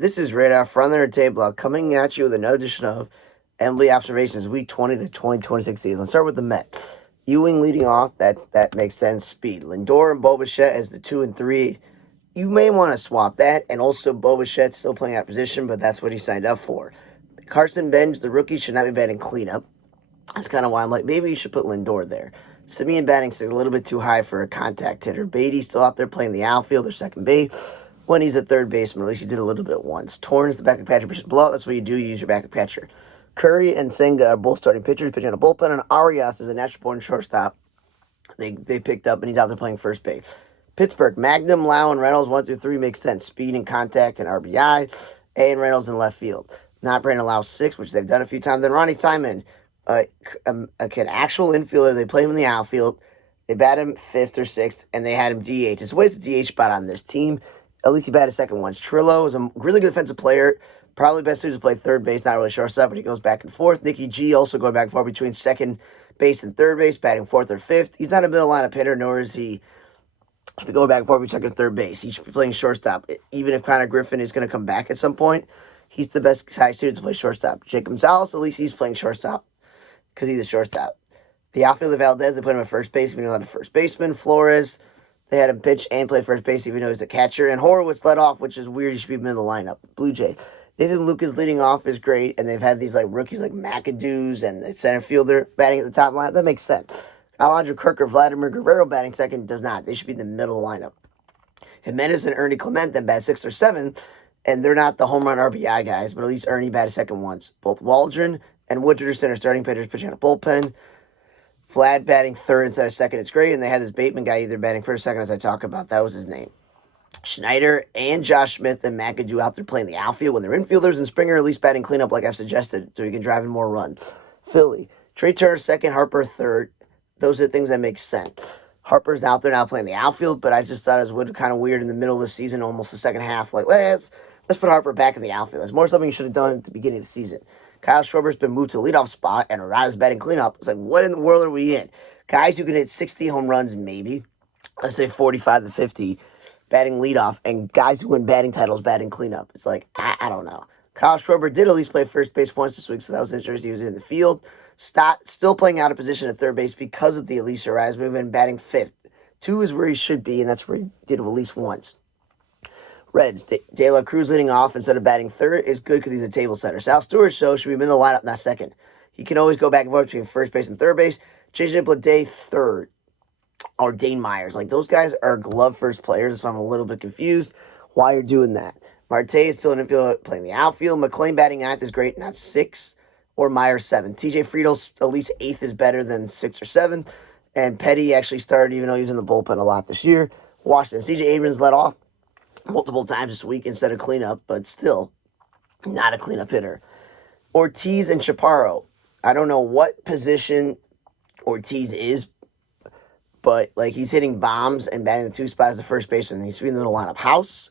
This is Radar from the Table coming at you with another edition of MLB Observations Week 20 of the 2026 season. Let's start with the Mets. Ewing leading off, that makes sense. Speed. Lindor and Bobichette as the 2 and 3. You may want to swap that, and also Bobichette still playing out of position, but that's what he signed up for. Carson Bench, the rookie, should not be batting cleanup. That's kind of why I'm like, maybe you should put Lindor there. Simeon batting is a little bit too high for a contact hitter. Beatty's still out there playing the outfield or second base. When he's a third baseman, at least he did a little bit once. Torrance, the backup catcher, pitches blowout. That's what you do. You use your backup catcher. Curry and Senga are both starting pitchers, pitching on a bullpen. And Arias is a natural-born shortstop. They picked up, and he's out there playing first base. Pittsburgh, Magnum, Lau, and Reynolds, 1 through 3 makes sense. Speed and contact and RBI. A and Reynolds in left field. Not Brandon Lau 6, which they've done a few times. Then Ronnie Simon, an actual infielder. They play him in the outfield. They bat him 5th or 6th, and they had him DH. It's always the DH spot on this team. At least he batted second once. Trillo is a really good defensive player. Probably best suited to play third base, not really shortstop, but he goes back and forth. Nicky G also going back and forth between second base and third base, batting 4th or 5th. He's not a middle lineup hitter, nor is he should be going back and forth between second and third base. He should be playing shortstop. Even if Connor Griffin is going to come back at some point, he's the best guy suited to play shortstop. Jake Gonzalez, at least he's playing shortstop because he's a shortstop. The outfielder Valdez, they put him at first base, even though he's not a first baseman. Flores, they had him pitch and play first base, even though he's a catcher. And Horowitz led off, which is weird. He should be in the lineup. Blue Jays. Nathan Lucas leading off is great, and they've had these like rookies like McAdoo's and the center fielder batting at the top line. That makes sense. Alejandro Kirk or Vladimir Guerrero batting second does not. They should be in the middle lineup. Jimenez and Ernie Clement then bat 6th or 7th, and they're not the home run RBI guys, but at least Ernie batted second once. Both Waldron and Woodruff are starting pitchers pitching on a bullpen. Vlad batting 3rd instead of 2nd. It's great. And they had this Bateman guy either batting 1st or 2nd, as I talk about. That was his name. Schneider and Josh Smith and McAdoo out there playing the outfield when they're infielders, and Springer at least batting cleanup like I've suggested so he can drive in more runs. Philly. Trey Turner 2nd, Harper 3rd. Those are the things that make sense. Harper's out there now playing the outfield, but I just thought it was kind of weird in the middle of the season, almost the second half. Like, let's put Harper back in the outfield. That's more something you should have done at the beginning of the season. Kyle Schwarber's been moved to the leadoff spot, and Arraez batting cleanup. It's like, what in the world are we in? Guys who can hit 60 home runs, maybe, let's say 45 to 50, batting leadoff, and guys who win batting titles batting cleanup. It's like, I don't know. Kyle Schwarber did at least play first base once this week, so that was interesting. He was in the field. Stott still playing out of position at third base because of the Elise Arraez movement, batting 5th. 2 is where he should be, and that's where he did at least once. Reds, De La Cruz leading off instead of batting 3rd is good because he's a table setter. Sal Stewart, should be in the lineup, not 2nd. He can always go back and forth between first base and third base. JJ Bleday 3rd, or Dane Myers. Like, those guys are glove first players, so I'm a little bit confused why you're doing that. Marte is still an infield playing the outfield. McLean batting 9th is great, not 6th, or Myers 7th. TJ Friedel's at least 8th is better than 6th or 7th. And Petty actually started, even though he was in the bullpen a lot this year. Washington, CJ Abrams led off multiple times this week instead of cleanup, but still not a cleanup hitter. Ortiz and Chaparro. I don't know what position Ortiz is, but like he's hitting bombs and batting the 2 spots as the first baseman. He should be in the middle lineup. House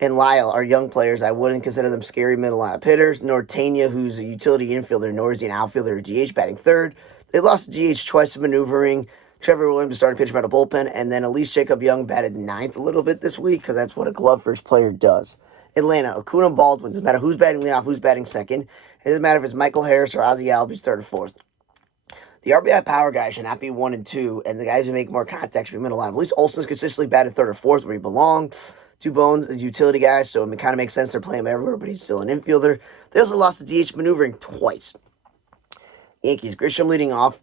and Lyle are young players. I wouldn't consider them scary middle lineup hitters. Nor Tania, who's a utility infielder, nor is he an outfielder or DH batting 3rd. They lost to DH twice in maneuvering. Trevor Williams started pitching by the bullpen, and then Elise Jacob Young batted 9th a little bit this week because that's what a glove first player does. Atlanta, Acuna Baldwin, doesn't matter who's batting leadoff, who's batting 2nd. It doesn't matter if it's Michael Harris or Ozzie Albies 3rd or 4th. The RBI power guy should not be 1 and 2, and the guys who make more contact should be middle line. At least Olson's consistently batted 3rd or 4th where he belongs. Two Bones, a utility guy, so it kind of makes sense they're playing him everywhere, but he's still an infielder. They also lost to DH maneuvering twice. Yankees, Grisham leading off.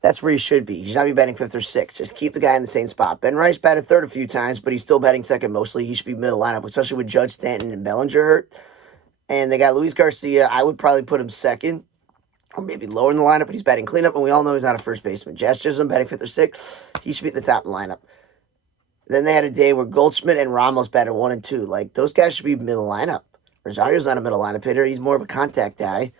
That's where he should be. He should not be batting 5th or 6th. Just keep the guy in the same spot. Ben Rice batted 3rd a few times, but he's still batting 2nd mostly. He should be middle lineup, especially with Judge Stanton and Bellinger hurt. And they got Luis Garcia. I would probably put him 2nd, or maybe lower in the lineup, but he's batting cleanup, and we all know he's not a first baseman. Jazz Chisholm batting 5th or 6th. He should be at the top of the lineup. Then they had a day where Goldschmidt and Ramos batted 1 and 2. Like, those guys should be middle lineup. Rosario's not a middle lineup hitter. He's more of a contact guy.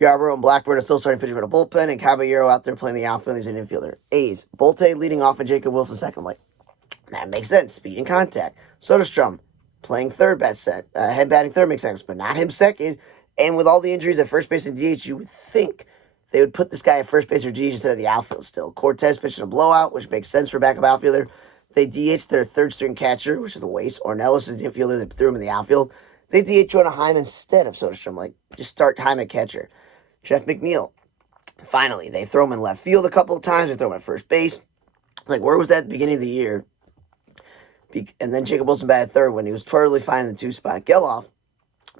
Yarbrough and Blackburn are still starting pitching for the bullpen, and Caballero out there playing the outfield. He's an infielder. A's, Bolte leading off and Jacob Wilson 2nd. I'm like, that makes sense. Speed and contact. Soderstrom playing 3rd bat set. Head batting 3rd makes sense, but not him 2nd. And with all the injuries at first base and DH, you would think they would put this guy at first base or DH instead of the outfield still. Cortez pitching a blowout, which makes sense for a backup outfielder. They DH their third string catcher, which is the waste. Ornelas is the infielder that threw him in the outfield. They DH Jonah Hyman instead of Soderstrom. Like, just start Hyman catcher. Jeff McNeil. Finally, they throw him in left field a couple of times. They throw him at first base. Like, where was that at the beginning of the year? And then Jacob Wilson batted third when he was totally fine in the 2 spot. Geloff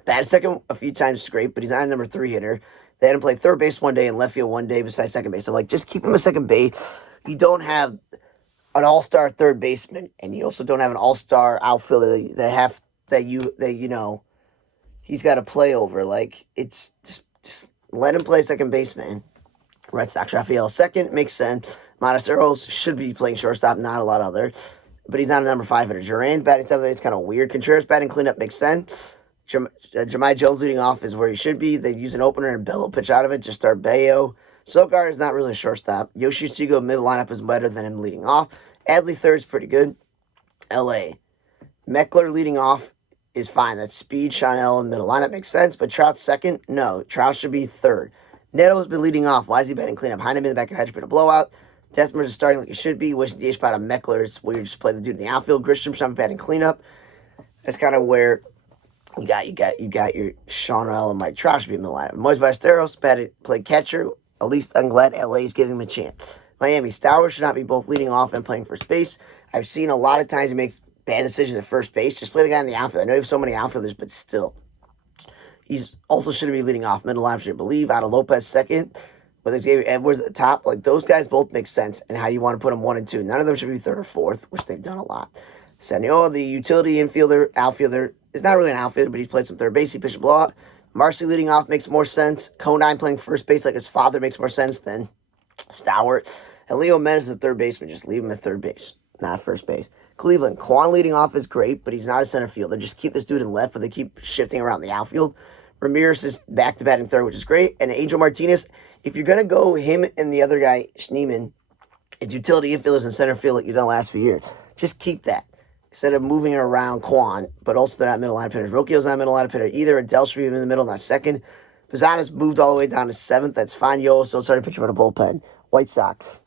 batted second a few times straight, but he's not a number 3 hitter. They had him play third base one day and left field one day besides second base. I'm like, just keep him at second base. You don't have an all-star third baseman, and you also don't have an all-star outfielder that he's got to play over. Like, it's just let him play second base, man. Red Sox, Rafael second, makes sense. Montesteros should be playing shortstop, not a lot other. But he's not a number 5 hitter. Duran batting 7th, it's kind of weird. Contreras batting cleanup makes sense. Jemai Jones leading off is where he should be. They use an opener and Bello pitch out of it. Just start Bayo. Sokar is not really a shortstop. Yoshitshigo middle lineup is better than him leading off. Adley third is pretty good. LA. Meckler leading off is fine. That's speed. Chanel in middle lineup makes sense. But Trout second? No. Trout should be third. Neto has been leading off. Why is he batting cleanup? Heineman in the back of hedge, been a blowout. Desmers is starting like he should be. Wish the DH spot on Meckler is where you just play the dude in the outfield. Grisham should be batting cleanup. That's kind of where you got your Chanel and Mike Trout should be in the lineup. Moise Ballesteros played catcher. At least I'm glad LA is giving him a chance. Miami, Stowers should not be both leading off and playing first base. I've seen a lot of times he makes bad decisions at first base. Just play the guy in the outfield. I know you have so many outfielders, but still. He's also shouldn't be leading off. Middle lineup should believe. Out of Lopez second. With Xavier Edwards at the top. Like, those guys both make sense and how you want to put them 1 and 2. None of them should be third or fourth, which they've done a lot. Sanio, the utility infielder, outfielder, is not really an outfielder, but he's played some third base. He pitched a blowout. Marcy leading off makes more sense. Conine playing first base like his father makes more sense than Stowers. And Leo Menez is the third baseman. Just leave him at third base, not first base. Cleveland, Kwan leading off is great, but he's not a center fielder. Just keep this dude in left, but they keep shifting around the outfield. Ramirez is back to batting third, which is great. And Angel Martinez, if you're going to go him and the other guy, Schneemann, it's utility infielders in center field like you've done the last few years. Just keep that. Instead of moving around Quan, but also they're not middle lineup hitters. Rocchio's not middle lineup hitter either. Adele should be in the middle, not second. Pizzana's moved all the way down to 7th. That's fine. Yo, still starting pitching on a bullpen. White Sox.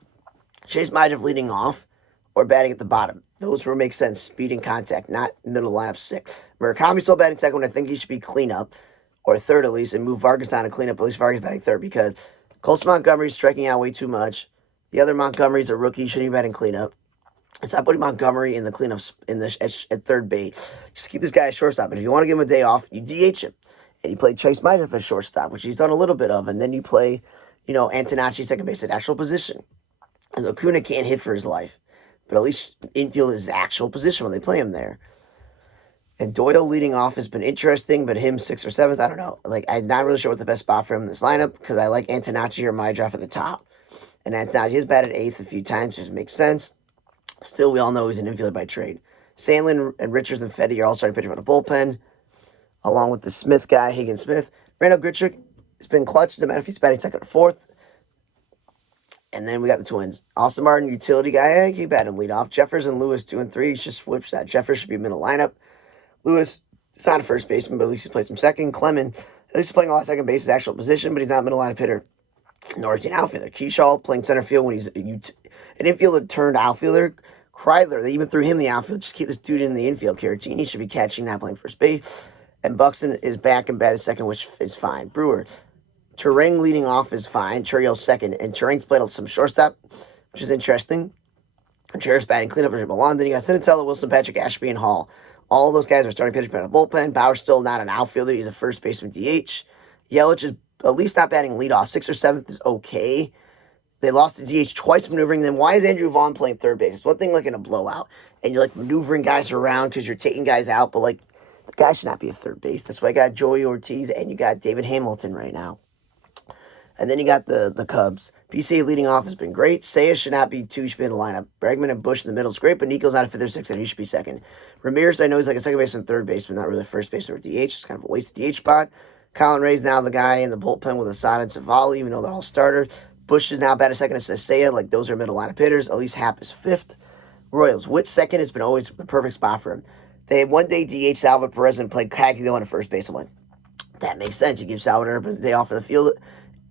Chase Majev leading off or batting at the bottom. Those where make sense. Speed and contact, not middle lineup 6. Murakami still batting second when I think he should be cleanup, or third at least, and move Vargas down to cleanup. At least Vargas batting third because Colson Montgomery's striking out way too much. The other Montgomery's a rookie, shouldn't be batting cleanup. Stop putting Montgomery in the cleanups at third base. Just keep this guy at shortstop. And if you want to give him a day off, you DH him. And you play Chase Majev at shortstop, which he's done a little bit of. And then you play, Antonacci second base at actual position. And Acuna can't hit for his life. But at least infield is his actual position when they play him there. And Doyle leading off has been interesting, but him 6th or 7th, I don't know. Like, I'm not really sure what the best spot for him in this lineup because I like Antonacci or Majev at the top. And Antonacci has batted 8th a few times, just makes sense. Still, we all know he's an infielder by trade. Sandlin and Richards and Fetty are all starting pitching on a bullpen, along with the Smith guy, Higgins Smith. Randall Grichuk has been clutch. Doesn't matter if he's batting 2nd or 4th. And then we got the Twins. Austin Martin, utility guy. He batted him lead off. Jeffers and Lewis 2 and 3. He just switched that. Jeffers should be middle lineup. Lewis is not a first baseman, but at least he plays some second. Clement, at least playing a lot of second base, his actual position, but he's not a middle lineup hitter. Nor is he an outfielder. Keyshaw playing center field when he's an infielder turned outfielder. Kreidler, they even threw him in the outfield. Just keep this dude in the infield. Caratini should be catching, not playing first base. And Buxton is back and batted second, which is fine. Brewer, Turang leading off is fine. Churrio's second. And Turang's played some shortstop, which is interesting. Contreras batting cleanup for Milan. Then you got Sinatella, Wilson, Patrick, Ashby, and Hall. All those guys are starting pitching on a bullpen. Bauer's still not an outfielder. He's a first baseman DH. Yelich is at least not batting leadoff. 6th or 7th is okay. They lost the DH twice maneuvering them. Why is Andrew Vaughn playing third base? It's one thing like in a blowout, and you're like maneuvering guys around because you're taking guys out, but like the guy should not be a third base. That's why I got Joey Ortiz and you got David Hamilton right now. And then you got the Cubs. PCA leading off has been great. Seiya should not be 2, should be in the lineup. Bregman and Bush in the middle is great, but Nico's not a 5th or 6th, and he should be second. Ramirez, I know he's like a second baseman and third baseman, not really a first baseman or DH. It's kind of a wasted DH spot. Colin Ray's now the guy in the bullpen with Asada and Savali, even though they're all starters. Bush is now batting second instead of Seiya. Like, those are middle lineup hitters. At least Happ is 5th. Royals, Witt second has been always the perfect spot for him. They had one day DH Salvador Perez and played Caglio on a first base. I'm like, that makes sense. You give Salvador a day off of the field,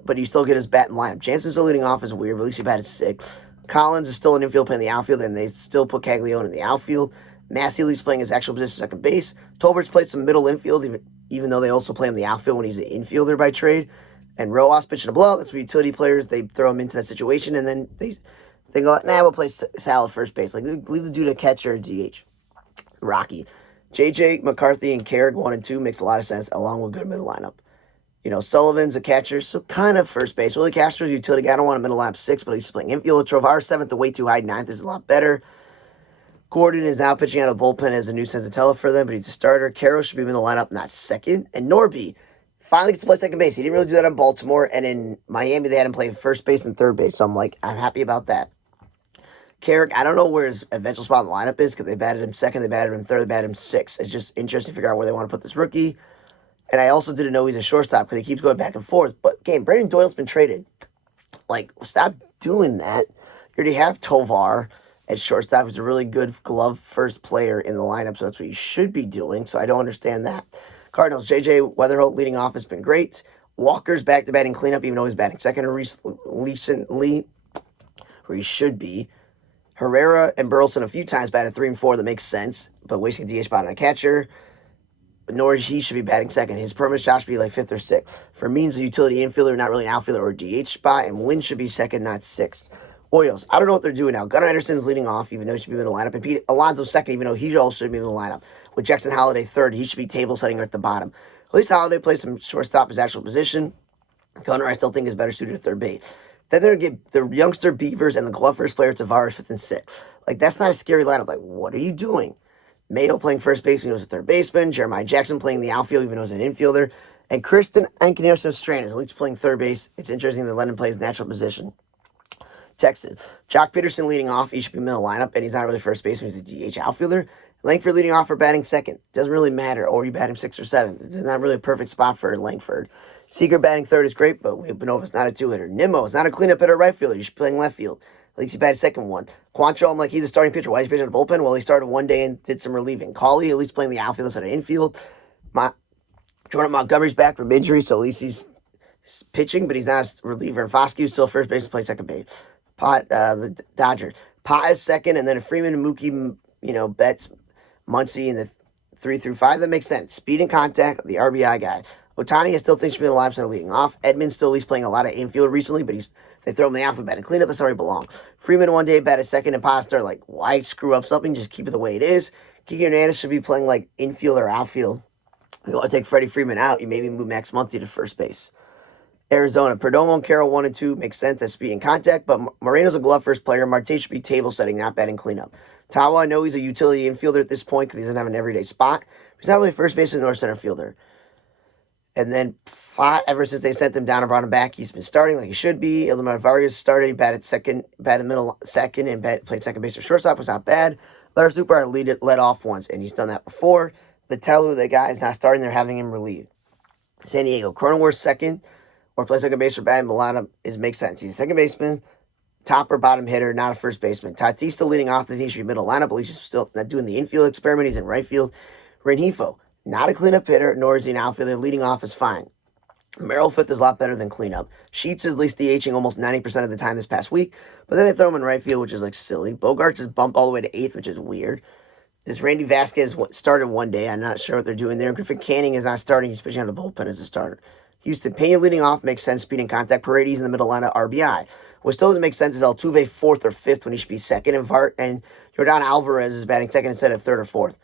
but you still get his bat in lineup. Jansen's still leading off is weird, but at least he batted 6th. Collins is still an infield playing the outfield, and they still put Caglione in the outfield. Massey's playing his actual position second base. Tolbert's played some middle infield, even though they also play him the outfield when he's an infielder by trade. And Rojas pitching a blowout. That's what utility players, they throw him into that situation, and then they go, nah, we'll play Sal at first base. Like, leave the dude a catcher or DH. Rocky. J.J. McCarthy and Carrick 1 and 2 makes a lot of sense, along with good middle lineup. Sullivan's a catcher, so kind of first base. Willie Castro's a utility guy. I don't want a middle lineup 6, but he's playing infield. Trovar 7th, way too high. 9th is a lot better. Gordon is now pitching out of the bullpen as a new Senzatella for them, but he's a starter. Carroll should be in the lineup, not second. And Norby finally gets to play second base. He didn't really do that in Baltimore, and in Miami they had him play first base and third base, so I'm happy about that. Carrick, I don't know where his eventual spot in the lineup is because they batted him second, they batted him third, they batted him sixth. It's just interesting to figure out where they want to put this rookie. And I also didn't know he's a shortstop because he keeps going back and forth. But, again, Brandon Doyle's been traded. Stop doing that. You already have Tovar at shortstop, who's a really good glove first player in the lineup, so that's what you should be doing. So I don't understand that. Cardinals, J.J. Weatherholt leading off has been great. Walker's back to batting cleanup, even though he's batting second recently, where he should be. Herrera and Burleson a few times batted 3 and 4. That makes sense, but wasting a DH spot on a catcher. Nor he should be batting second. His permanent shot should be like 5th or 6th. For means a utility infielder, not really an outfielder or a DH spot, and Wynn should be second, not 6th. Orioles, I don't know what they're doing now. Gunnar Anderson's leading off, even though he should be in the lineup. And Pete Alonso's second, even though he also should be in the lineup. With Jackson Holliday third, he should be table setting at the bottom. At least Holliday plays some shortstop his actual position. Gunnar, I still think, is better suited to third base. Then they're going to get the youngster Beavers and the glove first player Tavares 5th and 6th. That's not a scary lineup. What are you doing? Mayo playing first base when he was a third baseman. Jeremiah Jackson playing the outfield even though he was an infielder. And Kristen Encarnacion-Strand is at least playing third base. It's interesting that let him play his natural position. Texans. Jock Peterson leading off. He should be middle lineup, and he's not really first baseman. He's a DH outfielder. Langford leading off for batting second. Doesn't really matter. Or you bat him 6th or 7th. It's not really a perfect spot for Langford. Seager batting third is great, but we've been over. It's not a 2-hitter. Nimmo is not a cleanup hitter right fielder. You should be playing left field. At least he batted second one. Quantrill, he's a starting pitcher. Why is he pitching at the bullpen? Well, he started one day and did some relieving. Cauley, at least playing the outfield instead of infield. Jordan Montgomery's back from injury, so at least he's pitching, but he's not a reliever. And Foskew's still first base and playing second base. The Dodgers. Pot is second, and then if Freeman and Mookie, Betts, Muncy in the 3 through 5, that makes sense. Speed and contact, the RBI guy. Otani, I still think should be in the lineup instead of leading off. Edmonds still at least playing a lot of infield recently, but they throw him in the outfield batting cleanup. That's where he belongs. Freeman one day batted second, and Pastor, why screw up something? Just keep it the way it is. Kiki Hernandez should be playing infield or outfield. You want to take Freddie Freeman out, you maybe move Max Muncy to first base. Arizona, Perdomo and Carroll 1 and 2 makes sense. That's speed and contact, but Moreno's a glove first player. Marte should be table setting, not batting cleanup. Tawa, I know he's a utility infielder at this point because he doesn't have an everyday spot. He's not really first baseman nor center fielder. And then ever since they sent him down and brought him back, he's been starting like he should be. Ildemar Vargas started, he batted middle second, and played second base or shortstop. Was not bad. Lars Super led off once, and he's done that before. Vitello, the guy is not starting, they're having him relieved. San Diego, Cronenworth second, or play second base or bat in the lineup makes sense. He's a second baseman, top or bottom hitter, not a first baseman. Tatis still leading off. I think he should be middle lineup, at least he's still not doing the infield experiment. He's in right field. Rengifo, not a cleanup hitter, nor is he an outfielder. Leading off is fine. Merrill 5th is a lot better than cleanup. Sheets is at least DHing almost 90% of the time this past week, but then they throw him in right field, which is silly. Bogarts is bumped all the way to 8th, which is weird. This Randy Vasquez started one day. I'm not sure what they're doing there. Griffin Canning is not starting. He's pitching out of the bullpen as a starter. Houston, Pena leading off makes sense. Speed and contact. Paredes in the middle lineup. RBI. What still doesn't make sense is Altuve 4th or 5th when he should be second. And Jordan Alvarez is batting second instead of 3rd or 4th.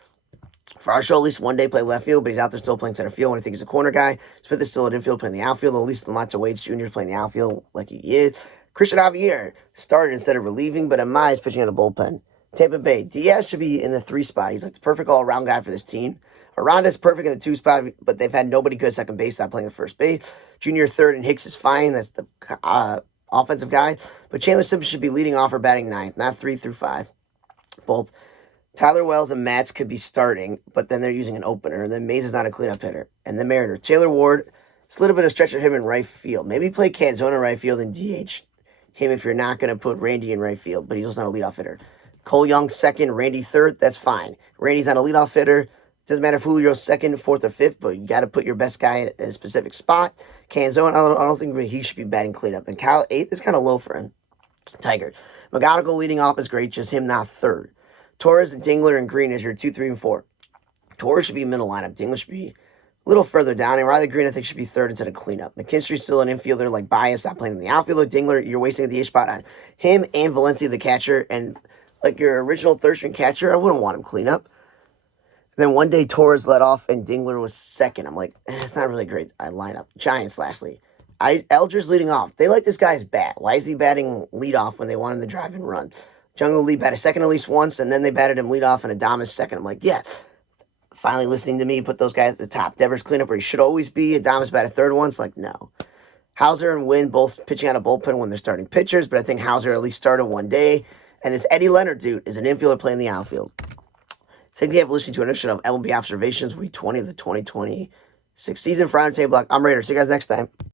Varsho at least one day play left field, but he's out there still playing center field when I think he's a corner guy. Smith is still at infield playing the outfield. At least Lamonte Wade Jr. is playing the outfield like he is. Christian Javier started instead of relieving, but Amai is pitching out of bullpen. Tampa Bay, Diaz should be in the 3 spot. He's the perfect all-around guy for this team. Aranda's perfect in the 2 spot, but they've had nobody good second base, not playing at first base. Junior 3rd and Hicks is fine. That's the offensive guy. But Chandler Simpson should be leading off or batting 9th, not 3 through 5. Both Tyler Wells and Matz could be starting, but then they're using an opener. And then Mays is not a cleanup hitter. And the Mariners, Taylor Ward, it's a little bit of stretch of him in right field. Maybe play Canzone in right field and DH him if you're not going to put Randy in right field, but he's also not a leadoff hitter. Cole Young second, Randy third, that's fine. Randy's not a leadoff hitter. Doesn't matter if Julio's second, 4th, or 5th, but you got to put your best guy in a specific spot. Canzone, I don't think he should be batting cleanup. And Kyle 8th is kind of low for him. Tiger. McGonagall leading off is great, just him not third. Torres and Dingler and Green is your 2, 3, and 4. Torres should be middle lineup. Dingler should be a little further down. And Riley Green, I think, should be third instead of cleanup. McKinstry's still an infielder like Bias, not playing in the outfielder. Dingler, you're wasting a DH spot on him and Valencia, the catcher. And like your original third string catcher, I wouldn't want him cleanup. Then one day Torres led off and Dingler was second. I'm like, it's not really a great lineup. Giants, lastly. Eldridge leading off. They like this guy's bat. Why is he batting leadoff when they want him to drive and run? Jungle Lee batted second at least once, and then they batted him leadoff and Adames second. I'm like, yeah. Finally listening to me, put those guys at the top. Devers cleanup where he should always be. Adames batted third once. Like, no. Hauser and Wynn both pitching out of bullpen when they're starting pitchers, but I think Hauser at least started one day. And this Eddie Leonard dude is an infielder playing the outfield. Thank you for listening to an edition of MLB Observations, Week 20 of the 2026 season. For Table Block, I'm Raider. See you guys next time.